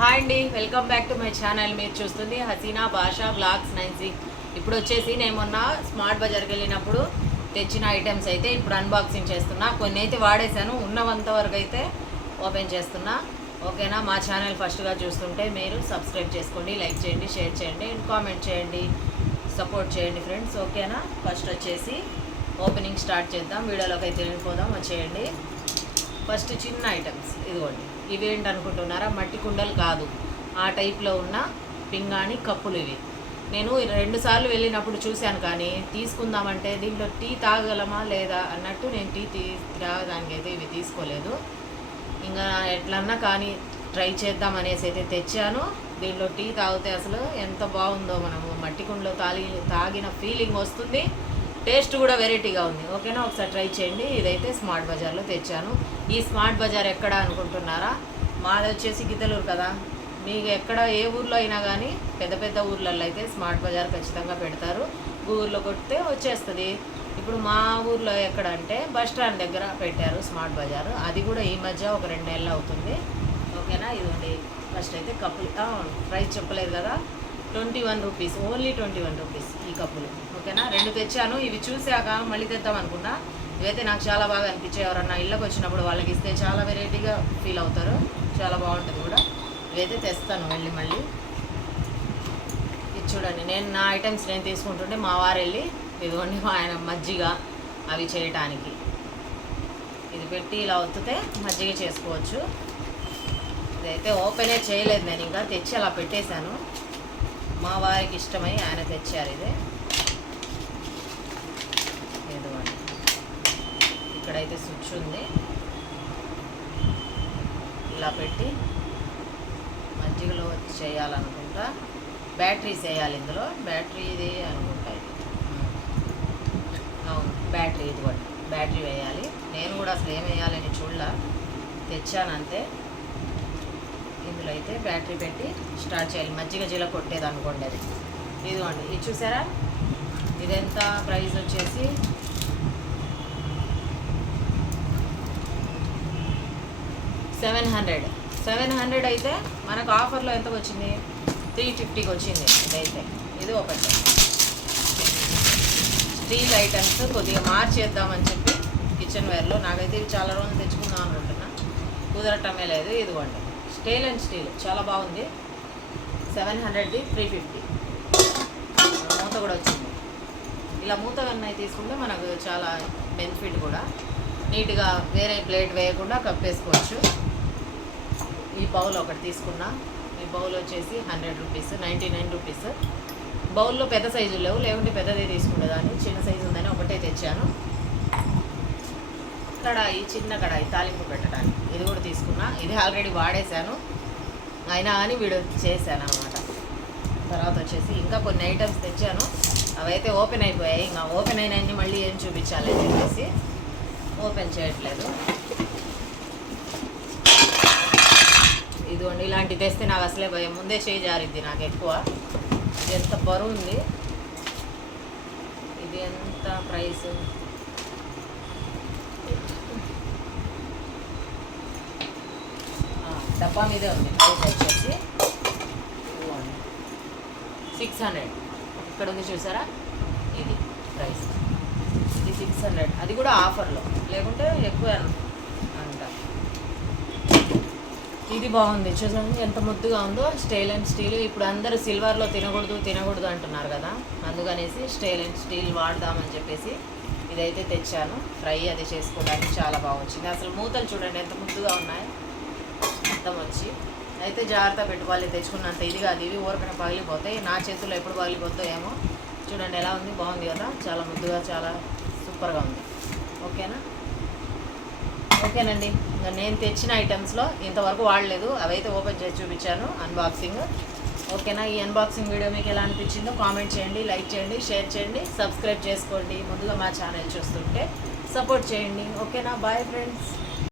Hi అండి, welcome back to my channel. మీరు చూస్తుంది హసీనా భాషా బ్లాగ్స్ 96. ఇప్పుడు వచ్చేసి నేను మొన్న స్మార్ట్ బజార్కి వెళ్ళినప్పుడు తెచ్చిన ఐటమ్స్ అయితే ఇప్పుడు అన్బాక్సింగ్ చేస్తున్నా. కొన్ని అయితే వాడేశాను, ఉన్నంత వరకు అయితే ఓపెన్ చేస్తున్నా. ఓకేనా? మా ఛానల్ ఫస్ట్గా చూస్తుంటే మీరు సబ్స్క్రైబ్ చేసుకోండి, లైక్ చేయండి, షేర్ చేయండి, కామెంట్ చేయండి, సపోర్ట్ చేయండి ఫ్రెండ్స్. ఓకేనా? ఫస్ట్ వచ్చేసి ఓపెనింగ్ స్టార్ట్ చేద్దాం. వీడియోలోకి అయితే వెళ్ళిపోదాం, వచ్చేయండి. ఫస్ట్ చిన్న ఐటమ్స్ ఇదిగోండి. ఇవేంటి అనుకుంటున్నారా? మట్టి కుండలు కాదు, ఆ టైప్లో ఉన్న పింగాణి కప్పులు ఇవి. నేను 2 సార్లు వెళ్ళినప్పుడు చూశాను, కానీ తీసుకుందామంటే దీంట్లో టీ తాగలమా లేదా అన్నట్టు నేను టీ తాగడానికి అయితే ఇవి తీసుకోలేదు. ఇంకా ఎట్లన్నా కానీ ట్రై చేద్దాం అనేసి అయితే తెచ్చాను. దీంట్లో టీ తాగితే అసలు ఎంత బాగుందో, మనము మట్టి కుండలో తాగిన ఫీలింగ్ వస్తుంది. టేస్ట్ కూడా వెరైటీగా ఉంది. ఓకేనా? ఒకసారి ట్రై చేయండి. ఇదైతే స్మార్ట్ బజార్లో తెచ్చాను. ఈ స్మార్ట్ బజార్ ఎక్కడ అనుకుంటున్నారా? మాది వచ్చేసి గిద్దలూరు కదా. మీకు ఎక్కడ ఏ ఊర్లో అయినా కానీ పెద్ద పెద్ద ఊర్లలో అయితే స్మార్ట్ బజార్ ఖచ్చితంగా పెడతారు. ఊర్లో కొడితే వచ్చేస్తుంది. ఇప్పుడు మా ఊర్లో ఎక్కడ అంటే బస్ స్టాండ్ దగ్గర పెట్టారు స్మార్ట్ బజారు. అది కూడా ఈ మధ్య ఒక 2 నెలలు అవుతుంది. ఓకేనా? ఇదిగోండి. ఫస్ట్ అయితే కప్పులు ప్రైస్ చెప్పలేదు కదా, 21 రూపీస్, ఓన్లీ 21 రూపీస్ ఈ కప్పులు. ఓకేనా? 2 తెచ్చాను. ఇవి చూసాక మళ్ళీ తెద్దాం అనుకున్నా. ఇవైతే నాకు చాలా బాగా అనిపించాయి. ఎవరన్నా ఇళ్ళకి వచ్చినప్పుడు వాళ్ళకి ఇస్తే చాలా వెరైటీగా ఫీల్ అవుతారు, చాలా బాగుంటుంది కూడా. ఇవైతే తెస్తాను వెళ్ళి మళ్ళీ. ఇది చూడండి, నేను నా ఐటమ్స్ నేను తీసుకుంటుంటే మా వారు వెళ్ళి ఇదిగోండి ఆయన మజ్జిగ అవి చేయటానికి ఇది పెట్టి ఇలా ఒత్తితే మజ్జిగ చేసుకోవచ్చు. ఇదైతే ఓపెనే చేయలేదు నేను, ఇంకా తెచ్చి అలా పెట్టేశాను. మా వారికి ఇష్టమై ఆయన తెచ్చారు. ఇదే ఇదిగోండి, ఇక్కడైతే స్విచ్ ఉంది. ఇలా పెట్టి మజ్జిగలో చేయాలనుకుంటా. బ్యాటరీస్ వేయాలి ఇందులో. బ్యాటరీ ఇది అనుకుంటా, ఇది అవును బ్యాటరీ. ఇదిగోండి, బ్యాటరీ వేయాలి. నేను కూడా అసలు ఏం వేయాలని చూడలా, తెచ్చాను అంతే. ఇందులో అయితే బ్యాటరీ పెట్టి స్టార్ట్ చేయాలి. మజ్జిగ జీల కొట్టేది అనుకోండి అది. ఇదిగోండి, ఇది చూసారా? ఇదెంత ప్రైస్ వచ్చేసి $700 అయితే మనకు ఆఫర్లో ఎంతకు వచ్చింది? 350కి వచ్చింది. ఇదైతే ఇది ఒకటి. స్టీల్ ఐటమ్స్ కొద్దిగా మార్చేద్దామని చెప్పి కిచెన్ వేర్లో. నాకైతే ఇవి చాలా రోజులు తెచ్చుకుందాం అనుకుంటున్నా, కుదరటమే లేదు. ఇదిగోండి, స్టీల్ అండ్ స్టీల్ చాలా బాగుంది. 700ది 350. మూత కూడా వచ్చింది. ఇలా మూత కన్నా తీసుకుంటే మనకు చాలా బెనిఫిట్ కూడా. నీట్గా వేరే ప్లేట్ వేయకుండా కప్పేసుకోవచ్చు. ఈ బౌల్ ఒకటి తీసుకున్నా. ఈ బౌల్ వచ్చేసి 100 రూపీస్, 99 రూపీస్. బౌల్లో పెద్ద సైజులు లేవు, లేకుంటే పెద్దదే తీసుకునేదాన్ని. చిన్న సైజు ఉందని ఒకటే తెచ్చాను. కడాయి, చిన్న కడాయి తాలింపు పెట్టడానికి, ఇది కూడా తీసుకున్నా. ఇది ఆల్రెడీ వాడేశాను, అయినా అని వీడియో చేశాను అనమాట. తర్వాత వచ్చేసి ఇంకా కొన్ని ఐటమ్స్ తెచ్చాను, అవైతే ఓపెన్ అయిపోయాయి. ఇంకా ఓపెన్ అయినాయని మళ్ళీ ఏం చూపించాలి అని చెప్పేసి ఓపెన్ చేయట్లేదు. ఇదిగోండి, ఇలాంటివి తెస్తే నాకు అసలే భయం, ముందే చేయి జారిద్ది నాకు ఎక్కువ. ఇది ఎంత బరువు ఉంది, ఇది ఎంత ప్రైస్? డబ్బా మీదే ఉంది. ప్రైస్ వచ్చేసి 600. ఇక్కడ ఉంది చూసారా, ఇది ప్రైస్. ఇది 600, అది కూడా ఆఫర్లో, లేకుంటే ఎక్కువ అంట. ఇది బాగుంది చూడండి, ఎంత ముద్దుగా ఉందో. Style and steel. ఇప్పుడు అందరూ సిల్వర్లో తినకూడదు అంటున్నారు కదా, అందుకనేసి స్టైల్ అండ్ స్టీల్ వాడదామని చెప్పేసి ఇదైతే తెచ్చాను. ఫ్రై అది చేసుకోవడానికి చాలా బాగా వచ్చింది. అసలు మూతలు చూడండి ఎంత ముద్దుగా ఉన్నాయో, మొత్తం వచ్చి. అయితే జాగ్రత్త పెట్టుకోవాలి, తెచ్చుకున్నంత ఇది కాదు. ఇవి ఊరకన పగిలిపోతాయి. నా చేతుల్లో ఎప్పుడు పగిలిపోతాయో ఏమో. చూడండి ఎలా ఉంది, బాగుంది కదా, చాలా ముద్దుగా, చాలా సూపర్గా ఉంది. ఓకేనా? ఓకేనండి. ఇంకా నేను తెచ్చిన ఐటమ్స్లో ఇంతవరకు వాడలేదు, అవైతే ఓపెన్ చేసి చూపించాను అన్బాక్సింగ్. ఓకేనా? ఈ అన్బాక్సింగ్ వీడియో మీకు ఎలా అనిపించిందో కామెంట్ చేయండి, లైక్ చేయండి, షేర్ చేయండి, సబ్స్క్రైబ్ చేసుకోండి. ముందుగా మా ఛానల్ చూస్తుంటే సపోర్ట్ చేయండి. ఓకేనా? Bye friends.